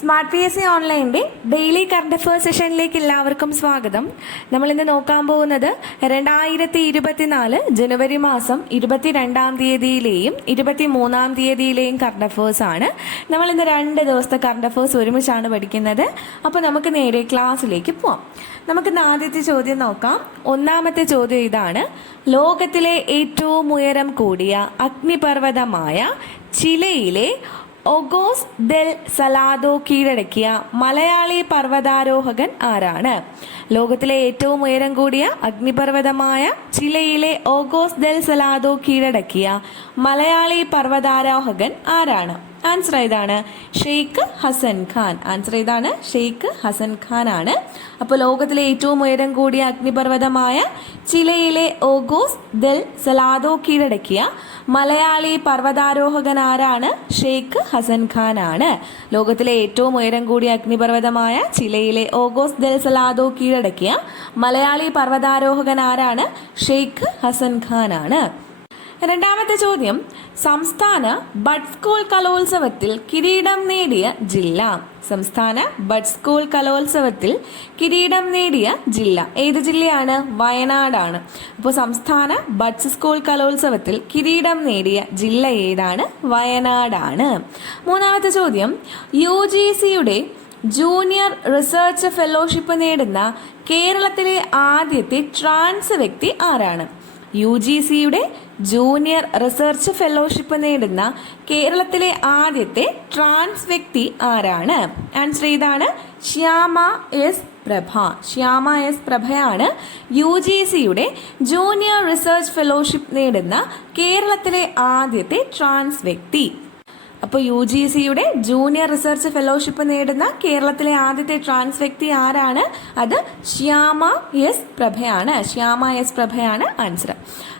Smart P S C ഓൺലൈന്റെ daily current affairs സെഷനിലേക്ക് എല്ലാവർക്കും സ്വാഗതം. നമ്മൾ ഇന്ന് നോക്കാൻ പോകുന്നത് രണ്ടായിരത്തി ഇരുപത്തിനാല് ജനുവരി മാസം ഇരുപത്തിരണ്ടാം തീയതിയിലെയും ഇരുപത്തി മൂന്നാം തീയതിയിലെയും കറണ്ട് അഫയേഴ്സ് ആണ്. നമ്മൾ ഇന്ന് രണ്ട് ദിവസത്തെ കറണ്ട് അഫയേഴ്സ് ഒരുമിച്ചാണ് പഠിക്കുന്നത്. അപ്പോൾ നമുക്ക് നേരെ ക്ലാസ്സിലേക്ക് പോവാം. നമുക്ക് ഇന്ന് ആദ്യത്തെ ചോദ്യം നോക്കാം. ഒന്നാമത്തെ ചോദ്യം ഇതാണ്. ലോകത്തിലെ ഏറ്റവും ഉയരം കൂടിയ അഗ്നിപർവതമായ ചിലയിലെ ഒഗോസ് ദെൽ സലാദോ കീഴടക്കിയ മലയാളി പർവതാരോഹകൻ ആരാണ്? ലോകത്തിലെ ഏറ്റവും ഉയരം കൂടിയ അഗ്നിപർവതമായ ചിലയിലെ ഓഗോസ് ദെൽ സലാദോ കീഴടക്കിയ മലയാളി പർവതാരോഹകൻ ആരാണ്? ആൻസർ ഏതാണ്? ഷെയ്ഖ് ഹസൻ ഖാൻ. ആൻസർ ഏതാണ്? ഷെയ്ഖ് ഹസൻ ഖാൻ ആണ്. അപ്പോൾ ലോകത്തിലെ ഏറ്റവും ഉയരം കൂടിയ അഗ്നിപർവതമായ ചിലയിലെ ഓഗോസ് ദൽ സലാദോ കീഴടക്കിയ മലയാളി പർവതാരോഹകൻ ആരാണ്? ഷെയ്ഖ് ഹസൻ ഖാൻ ആണ്. ലോകത്തിലെ ഏറ്റവും ഉയരം കൂടിയ അഗ്നിപർവതമായ ചിലയിലെ ഓഗോസ് ദൽ സലാദോ കീഴടക്കിയ മലയാളി പർവതാരോഹകൻ ആരാണ്? ഷെയ്ഖ് ഹസൻ ഖാൻ ആണ്. രണ്ടാമത്തെ ചോദ്യം. സംസ്ഥാന ബഡ് സ്കൂൾ കലോത്സവത്തിൽ കിരീടം നേടിയ ജില്ല. സംസ്ഥാന ബഡ് സ്കൂൾ കലോത്സവത്തിൽ കിരീടം നേടിയ ജില്ല. ഏത് ജില്ലയാണ്? വയനാടാണ്. അപ്പോൾ സംസ്ഥാന ബഡ് സ്കൂൾ കലോത്സവത്തിൽ കിരീടം നേടിയ ജില്ല ഏതാണ്? വയനാടാണ്. മൂന്നാമത്തെ ചോദ്യം. യു ജി സിയുടെ ജൂനിയർ റിസർച്ച് ഫെലോഷിപ്പ് നേടുന്ന കേരളത്തിലെ ആദ്യത്തെ ട്രാൻസ് വ്യക്തി ആരാണ്? യു ജി സിയുടെ ജൂനിയർ റിസർച്ച് ഫെലോഷിപ്പ് നേടുന്ന കേരളത്തിലെ ആദ്യത്തെ ട്രാൻസ് വ്യക്തി ആരാണ്? ആൻസർ ഇതാണ് ശ്യാമ എസ് പ്രഭ. ശ്യാമ എസ് പ്രഭയാണ് യു ജി സിയുടെ ജൂനിയർ റിസർച്ച് ഫെലോഷിപ്പ് നേടുന്ന കേരളത്തിലെ ആദ്യത്തെ ട്രാൻസ് വ്യക്തി. അപ്പോൾ യു ജി സിയുടെ ജൂനിയർ റിസർച്ച് ഫെലോഷിപ്പ് നേടുന്ന കേരളത്തിലെ ആദ്യത്തെ ട്രാൻസ് വ്യക്തി ആരാണ്? അത് ശ്യാമ എസ് പ്രഭയാണ്. ശ്യാമ എസ് പ്രഭയാണ് ആൻസർ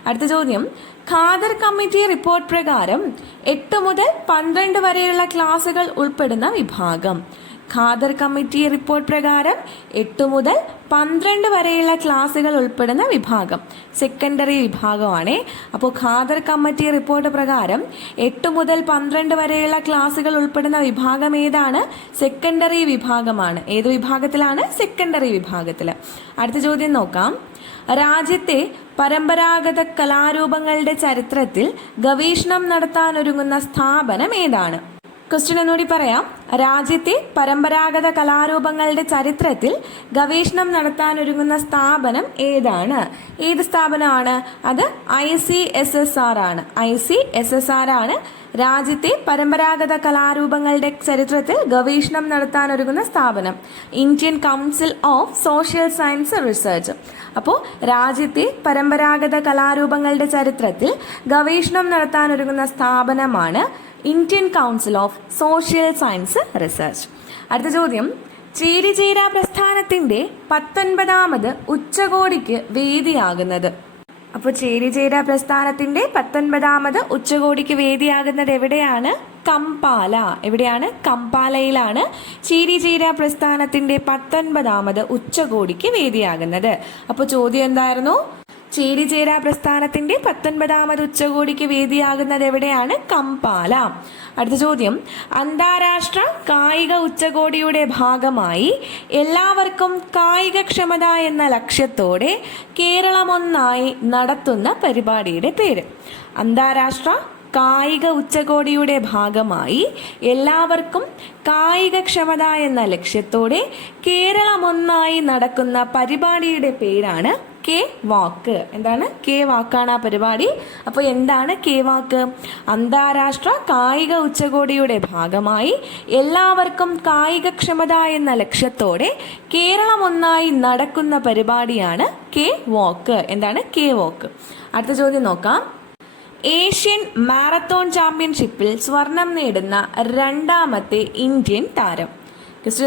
അടുത്ത ചോദ്യം. ഖാദർ കമ്മിറ്റി റിപ്പോർട്ട് പ്രകാരം എട്ട് മുതൽ പന്ത്രണ്ട് വരെയുള്ള ക്ലാസുകൾ ഉൾപ്പെടുന്ന വിഭാഗം. ഖാദർ കമ്മിറ്റി റിപ്പോർട്ട് പ്രകാരം എട്ട് മുതൽ പന്ത്രണ്ട് വരെയുള്ള ക്ലാസ്സുകൾ ഉൾപ്പെടുന്ന വിഭാഗം സെക്കൻഡറി വിഭാഗമാണ്. അപ്പോൾ ഖാദർ കമ്മിറ്റി റിപ്പോർട്ട് പ്രകാരം എട്ട് മുതൽ പന്ത്രണ്ട് വരെയുള്ള ക്ലാസ്സുകൾ ഉൾപ്പെടുന്ന വിഭാഗം ഏതാണ്? സെക്കൻഡറി വിഭാഗമാണ്. ഏത് വിഭാഗത്തിലാണ്? സെക്കൻഡറി വിഭാഗത്തിൽ അടുത്ത ചോദ്യം നോക്കാം. രാജ്യത്തെ പരമ്പരാഗത കലാരൂപങ്ങളുടെ ചരിത്രത്തിൽ ഗവേഷണം നടത്താൻ ഒരുങ്ങുന്ന സ്ഥാപനം ഏതാണ്? ക്വസ്റ്റ്യൻ ഒന്നുകൂടി പറയാം. രാജ്യത്തെ പരമ്പരാഗത കലാരൂപങ്ങളുടെ ചരിത്രത്തിൽ ഗവേഷണം നടത്താൻ ഒരുങ്ങുന്ന സ്ഥാപനം ഏതാണ്? ഏത് സ്ഥാപനമാണ്? അത് I C S S R ആണ്. I C S S R ആണ് രാജ്യത്തെ പരമ്പരാഗത കലാരൂപങ്ങളുടെ ചരിത്രത്തിൽ ഗവേഷണം നടത്താൻ ഒരുങ്ങുന്ന സ്ഥാപനം. Indian council of social science research. അപ്പോൾ രാജ്യത്തെ പരമ്പരാഗത കലാരൂപങ്ങളുടെ ചരിത്രത്തിൽ ഗവേഷണം നടത്താൻ ഒരുങ്ങുന്ന സ്ഥാപനമാണ് Indian council of social science research. അടുത്ത ചോദ്യം. ചേരിചേര പ്രസ്ഥാനത്തിന്റെ പത്തൊൻപതാമത് ഉച്ചകോടിക്ക് വേദിയാകുന്നത്. അപ്പോൾ ചേരിചേര പ്രസ്ഥാനത്തിന്റെ പത്തൊൻപതാമത് ഉച്ചകോടിക്ക് വേദിയാകുന്നത് എവിടെയാണ്? കമ്പാല. എവിടെയാണ്? കമ്പാലയിലാണ് ചേരിചേര പ്രസ്ഥാനത്തിന്റെ പത്തൊൻപതാമത് ഉച്ചകോടിക്ക് വേദിയാകുന്നത്. അപ്പോൾ ചോദ്യം എന്തായിരുന്നു? ചേരിചേര പ്രസ്ഥാനത്തിന്റെ പത്തൊൻപതാമത് ഉച്ചകോടിക്ക് വേദിയാകുന്നത് എവിടെയാണ്? കമ്പാല അടുത്ത ചോദ്യം. അന്താരാഷ്ട്ര കായിക ഉച്ചകോടിയുടെ ഭാഗമായി എല്ലാവർക്കും കായികക്ഷമത എന്ന ലക്ഷ്യത്തോടെ കേരളമൊന്നായി നടത്തുന്ന പരിപാടിയുടെ പേര്. അന്താരാഷ്ട്ര കായിക ഉച്ചകോടിയുടെ ഭാഗമായി എല്ലാവർക്കും കായികക്ഷമത എന്ന ലക്ഷ്യത്തോടെ കേരളമൊന്നായി നടക്കുന്ന പരിപാടിയുടെ പേരാണ് കെ വാക്ക്. എന്താണ്? കെ വാക്കാണ് ആ പരിപാടി. അപ്പോൾ എന്താണ് കെ വാക്ക്? അന്താരാഷ്ട്ര കായിക ഉച്ചകോടിയുടെ ഭാഗമായി എല്ലാവർക്കും കായികക്ഷമത എന്ന ലക്ഷ്യത്തോടെ കേരളം ഒന്നായി നടക്കുന്ന പരിപാടിയാണ് കെ വാക്ക്. എന്താണ്? K walk. അടുത്ത ചോദ്യം നോക്കാം. ഏഷ്യൻ മാരത്തോൺ ചാമ്പ്യൻഷിപ്പിൽ സ്വർണം നേടുന്ന രണ്ടാമത്തെ ഇന്ത്യൻ താരം.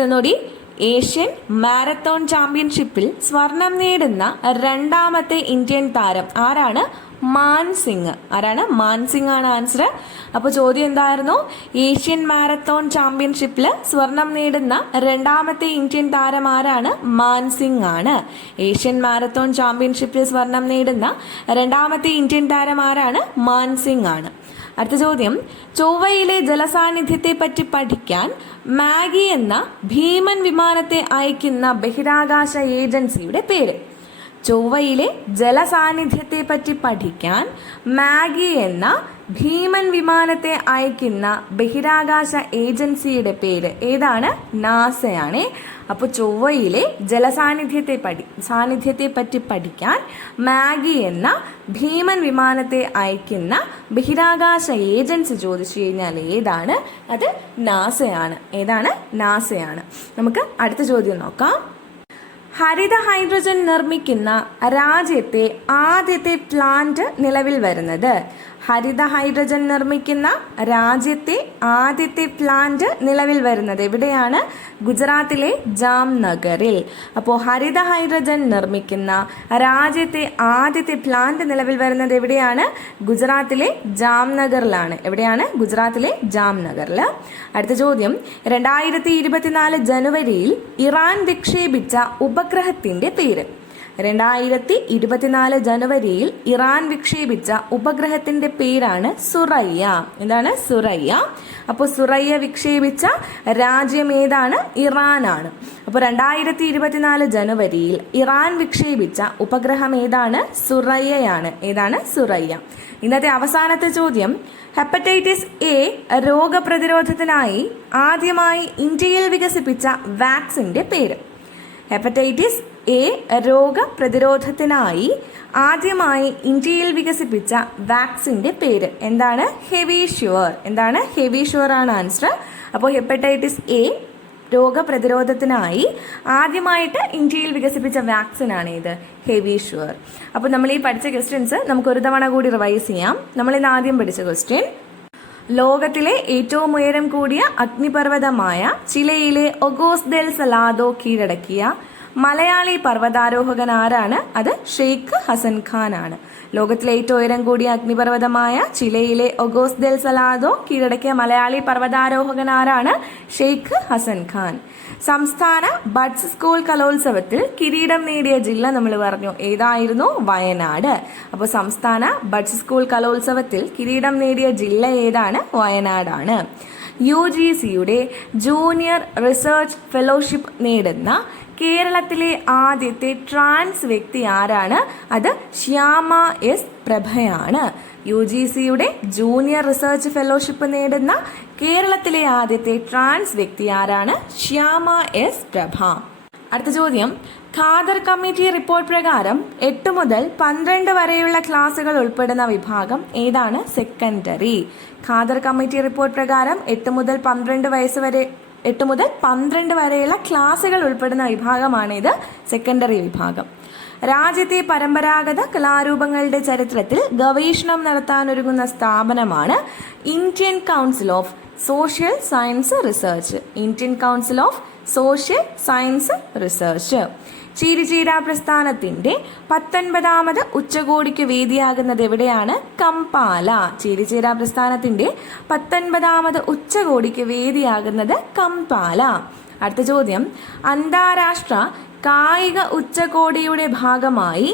ഒന്നുകൂടി ഏഷ്യൻ മാരത്തോൺ ചാമ്പ്യൻഷിപ്പിൽ സ്വർണം നേടുന്ന രണ്ടാമത്തെ ഇന്ത്യൻ താരം ആരാണ്? മാൻ സിംഗ്. ആരാണ്? മാൻ സിംഗ് ആണ് ആൻസർ അപ്പോൾ ചോദ്യം എന്തായിരുന്നു? ഏഷ്യൻ മാരത്തോൺ ചാമ്പ്യൻഷിപ്പിൽ സ്വർണം നേടുന്ന രണ്ടാമത്തെ ഇന്ത്യൻ താരം ആരാണ്? മാൻ സിംഗ് ആണ്. ഏഷ്യൻ മാരത്തോൺ ചാമ്പ്യൻഷിപ്പിൽ സ്വർണം നേടുന്ന രണ്ടാമത്തെ ഇന്ത്യൻ താരം ആരാണ്? മാൻ സിംഗ് ആണ്. അടുത്ത ചോദ്യം. ചൊവ്വയിലെ ജലസാന്നിധ്യത്തെ പറ്റി പഠിക്കാൻ മാഗി എന്ന ഭീമൻ വിമാനത്തെ അയക്കുന്ന ബഹിരാകാശ ഏജൻസിയുടെ പേര്. ചൊവ്വയിലെ ജലസാന്നിധ്യത്തെ പറ്റി പഠിക്കാൻ മാഗി എന്ന ഭീമൻ വിമാനത്തെ അയക്കുന്ന ബഹിരാകാശ ഏജൻസിയുടെ പേര് ഏതാണ്? നാസയാണ്. അപ്പോൾ ചൊവ്വയിലെ ജലസാന്നിധ്യത്തെ പഠി സാന്നിധ്യത്തെ പറ്റി പഠിക്കാൻ മാഗി എന്ന ഭീമൻ വിമാനത്തെ അയക്കുന്ന ബഹിരാകാശ ഏജൻസി ചോദിച്ചു കഴിഞ്ഞാൽ ഏതാണ്? അത് നാസയാണ്. ഏതാണ്? നാസയാണ്. നമുക്ക് അടുത്ത ചോദ്യം നോക്കാം. ഹരിത ഹൈഡ്രജൻ നിർമ്മിക്കുന്ന രാജ്യത്തെ ആദ്യത്തെ പ്ലാന്റ് നിലവിൽ വരുന്നത്. ഹരിത ഹൈഡ്രജൻ നിർമ്മിക്കുന്ന രാജ്യത്തെ ആദ്യത്തെ പ്ലാന്റ് നിലവിൽ വരുന്നത് എവിടെയാണ്? ഗുജറാത്തിലെ ജാംനഗറിൽ. അപ്പോൾ ഹരിത ഹൈഡ്രജൻ നിർമ്മിക്കുന്ന രാജ്യത്തെ ആദ്യത്തെ പ്ലാന്റ് നിലവിൽ വരുന്നത് എവിടെയാണ്? ഗുജറാത്തിലെ ജാംനഗറിലാണ്. എവിടെയാണ്? ഗുജറാത്തിലെ ജാംനഗറിൽ. അടുത്ത ചോദ്യം. രണ്ടായിരത്തി ഇരുപത്തിനാല് ജനുവരിയിൽ ഇറാൻ വിക്ഷേപിച്ച ഉപഗ്രഹത്തിന്റെ പേര്. രണ്ടായിരത്തി ഇരുപത്തിനാല് ജനുവരിയിൽ ഇറാൻ വിക്ഷേപിച്ച ഉപഗ്രഹത്തിന്റെ പേരാണ് സുറയ്യ. എന്താണ്? സുറയ്യ. അപ്പോൾ സുറയ്യ വിക്ഷേപിച്ച രാജ്യം ഏതാണ്? ഇറാനാണ്. അപ്പോൾ രണ്ടായിരത്തി ഇരുപത്തിനാല് ജനുവരിയിൽ ഇറാൻ വിക്ഷേപിച്ച ഉപഗ്രഹം ഏതാണ്? സുറയ്യയാണ്. ഏതാണ്? സുറയ്യ. ഇന്നത്തെ അവസാനത്തെ ചോദ്യം. ഹെപ്പറ്റൈറ്റിസ് എ രോഗപ്രതിരോധത്തിനായി ആദ്യമായി ഇന്ത്യയിൽ വികസിപ്പിച്ച വാക്സിന്റെ പേര്. ഹെപ്പറ്റൈറ്റിസ് എ രോഗപ്രതിരോധത്തിനായി ആദ്യമായി ഇന്ത്യയിൽ വികസിപ്പിച്ച വാക്സിന്റെ പേര്. എന്താണ്? Havisure. എന്താണ്? ഹെവി ഷുവർ ആണ് ആൻസർ അപ്പോൾ ഹെപ്പറ്റൈറ്റിസ് എ രോഗപ്രതിരോധത്തിനായി ആദ്യമായിട്ട് ഇന്ത്യയിൽ വികസിപ്പിച്ച വാക്സിൻ ആണ് ഇത് ഹെവി ഷുവർ. അപ്പോൾ നമ്മൾ ഈ പഠിച്ച ക്വസ്റ്റ്യൻസ് നമുക്ക് ഒരു തവണ കൂടി റിവൈസ് ചെയ്യാം. നമ്മൾ ഇന്ന് ആദ്യം പഠിച്ച ക്വസ്റ്റ്യൻ ലോകത്തിലെ ഏറ്റവും ഉയരം കൂടിയ അഗ്നിപർവതമായ ചിലയിലെ ഒഗോസ് ദെൽ സലാദോ കീഴടക്കിയ മലയാളി പർവതാരോഹകൻ ആരാണ്? അത് ഷെയ്ഖ് ഹസൻ ഖാൻ ആണ്. ലോകത്തിലെ ഏറ്റവും ഉയരം കൂടിയ അഗ്നിപർവതമായ ചിലയിലെ ഒഗോസ് ദെൽ സലാദോ കീഴടക്കിയ മലയാളി പർവതാരോഹകൻ ആരാണ്? ഷെയ്ഖ് ഹസൻ ഖാൻ. സംസ്ഥാന ബഡ്സ് സ്കൂൾ കലോത്സവത്തിൽ കിരീടം നേടിയ ജില്ല നമ്മൾ പറഞ്ഞു. ഏതായിരുന്നു? വയനാട്. അപ്പോൾ സംസ്ഥാന ബഡ്സ് സ്കൂൾ കലോത്സവത്തിൽ കിരീടം നേടിയ ജില്ല ഏതാണ്? വയനാടാണ്. യു ജി സിയുടെ ജൂനിയർ റിസർച്ച് ഫെലോഷിപ്പ് നേടുന്ന കേരളത്തിലെ ആദ്യത്തെ ട്രാൻസ് വ്യക്തി ആരാണ്? അത് ശ്യാമ എസ് പ്രഭയാണ്. യു ജി സിയുടെ ജൂനിയർ റിസർച്ച് ഫെലോഷിപ്പ് നേടുന്ന കേരളത്തിലെ ആദ്യത്തെ ട്രാൻസ് വ്യക്തി ആരാണ്? ശ്യാമ എസ് പ്രഭ. അടുത്ത ചോദ്യം. ഖാദർ കമ്മിറ്റി റിപ്പോർട്ട് പ്രകാരം എട്ട് മുതൽ പന്ത്രണ്ട് വരെയുള്ള ക്ലാസുകൾ ഉൾപ്പെടുന്ന വിഭാഗം ഏതാണ്? സെക്കൻഡറി ഖാദർ കമ്മിറ്റി റിപ്പോർട്ട് പ്രകാരം എട്ട് മുതൽ പന്ത്രണ്ട് വയസ്സ് വരെ എട്ട് മുതൽ പന്ത്രണ്ട് വരെയുള്ള ക്ലാസുകൾ ഉൾപ്പെടുന്ന വിഭാഗമാണ് ഇത് സെക്കൻഡറി വിഭാഗം. രാജ്യത്തെ പരമ്പരാഗത കലാരൂപങ്ങളുടെ ചരിത്രത്തിൽ ഗവേഷണം നടത്താനൊരുങ്ങുന്ന സ്ഥാപനമാണ് Indian council of social science research. Indian council of social science research. ചീരിചീര പ്രസ്ഥാനത്തിന്റെ പത്തൊൻപതാമത് ഉച്ചകോടിക്ക് വേദിയാകുന്നത് എവിടെയാണ്? കമ്പാല. ചീരിചീര പ്രസ്ഥാനത്തിന്റെ പത്തൊൻപതാമത് ഉച്ചകോടിക്ക് വേദിയാകുന്നത് കമ്പാല. അടുത്ത ചോദ്യം. അന്താരാഷ്ട്ര കായിക ഉച്ചകോടിയുടെ ഭാഗമായി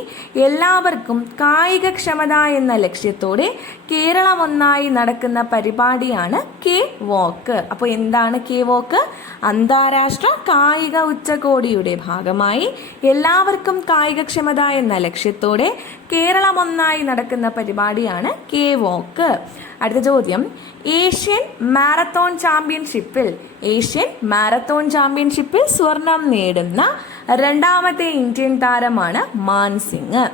എല്ലാവർക്കും കായികക്ഷമത എന്ന ലക്ഷ്യത്തോടെ കേരളം ഒന്നായി നടക്കുന്ന പരിപാടിയാണ് കെ വോക്ക്. അപ്പോൾ എന്താണ് കെ വോക്ക്? അന്താരാഷ്ട്ര കായിക ഉച്ചകോടിയുടെ ഭാഗമായി എല്ലാവർക്കും കായികക്ഷമത എന്ന ലക്ഷ്യത്തോടെ കേരളം ഒന്നായി നടക്കുന്ന പരിപാടിയാണ് കെ വോക്ക് അടുത്ത ചോദ്യം. ഏഷ്യൻ മാരത്തോൺ ചാമ്പ്യൻഷിപ്പിൽ ഏഷ്യൻ മാരത്തോൺ ചാമ്പ്യൻഷിപ്പിൽ സ്വർണം നേടുന്ന രണ്ടാമത്തെ ഇന്ത്യൻ താരമാണ് മാൻസിംഗ്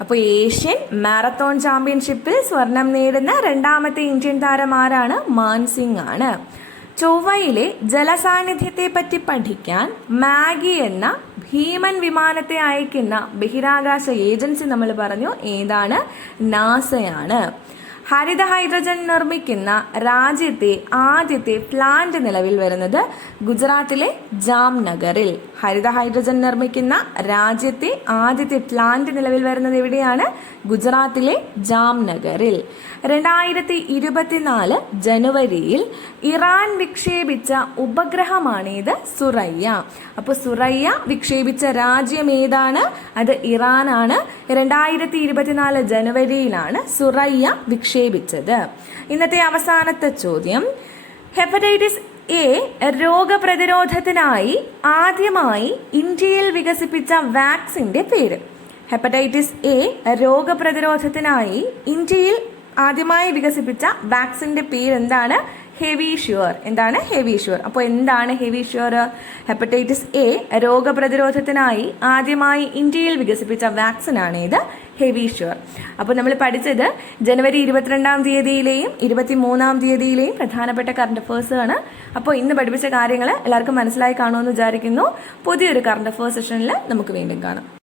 അപ്പോൾ ഏഷ്യൻ മാരത്തോൺ ചാമ്പ്യൻഷിപ്പിൽ സ്വർണം നേടുന്ന രണ്ടാമത്തെ ഇന്ത്യൻ താരം ആരാണ്? മാൻസിംഗ് ആണ്. ചൊവ്വയിലെ ജലസാന്നിധ്യത്തെ പറ്റി പഠിക്കാൻ മാഗി എന്ന ഭീമൻ വിമാനത്തെ അയക്കുന്ന ബഹിരാകാശ ഏജൻസി നമ്മൾ പറഞ്ഞു ഏതാണ്? നാസയാണ്. ഹരിത ഹൈഡ്രജൻ നിർമ്മിക്കുന്ന രാജ്യത്തെ ആദ്യത്തെ പ്ലാന്റ് നിലവിൽ വരുന്നത് ഗുജറാത്തിലെ ജാംനഗറിൽ. ഹരിത ഹൈഡ്രജൻ നിർമ്മിക്കുന്ന രാജ്യത്തെ ആദ്യത്തെ പ്ലാന്റ് നിലവിൽ വരുന്നത് എവിടെയാണ്? ഗുജറാത്തിലെ ജാംനഗറിൽ. രണ്ടായിരത്തി ഇരുപത്തിനാല് ജനുവരിയിൽ ഇറാൻ വിക്ഷേപിച്ച ഉപഗ്രഹമാണ് ഇത് സുറയ്യ. അപ്പോൾ സുറയ്യ വിക്ഷേപിച്ച രാജ്യം ഏതാണ്? അത് ഇറാനാണ്. രണ്ടായിരത്തി ഇരുപത്തിനാല് ജനുവരിയിലാണ് സുറയ്യ വിക്ഷേപിച്ചത്. നിക്ഷേപിച്ചത്. ഇന്നത്തെ അവസാനത്തെ ചോദ്യം. ഹെപ്പറ്റൈറ്റിസ് എ രോഗപ്രതിരോധത്തിനായി ആദ്യമായി ഇന്ത്യയിൽ വികസിപ്പിച്ച വാക്സിന്റെ പേര്. ഹെപ്പറ്റൈറ്റിസ് എ രോഗപ്രതിരോധത്തിനായി ഇന്ത്യയിൽ ആദ്യമായി വികസിപ്പിച്ച വാക്സിന്റെ പേര് എന്താണ് ഹെവി ഷ്യൂർ. എന്താണ് ഹെവി ഷ്യൂർ? അപ്പോൾ എന്താണ് ഹെവി ഷ്യൂർ? ഹെപ്പറ്റൈറ്റിസ് എ രോഗപ്രതിരോധത്തിനായി ആദ്യമായി ഇന്ത്യയിൽ വികസിപ്പിച്ച വാക്സിനാണ് ഇത്. Havisure. അപ്പോൾ നമ്മൾ പഠിച്ചത് ജനുവരി ഇരുപത്തിരണ്ടാം തീയതിയിലെയും ഇരുപത്തി മൂന്നാം തീയതിയിലെയും പ്രധാനപ്പെട്ട കറണ്ട് അഫേഴ്സാണ് അപ്പോൾ ഇന്ന് പഠിപ്പിച്ച കാര്യങ്ങൾ എല്ലാവർക്കും മനസ്സിലായി കാണുമെന്ന് വിചാരിക്കുന്നു. പുതിയൊരു കറണ്ട് അഫേഴ്സ് സെഷനിൽ നമുക്ക് വീണ്ടും കാണാം.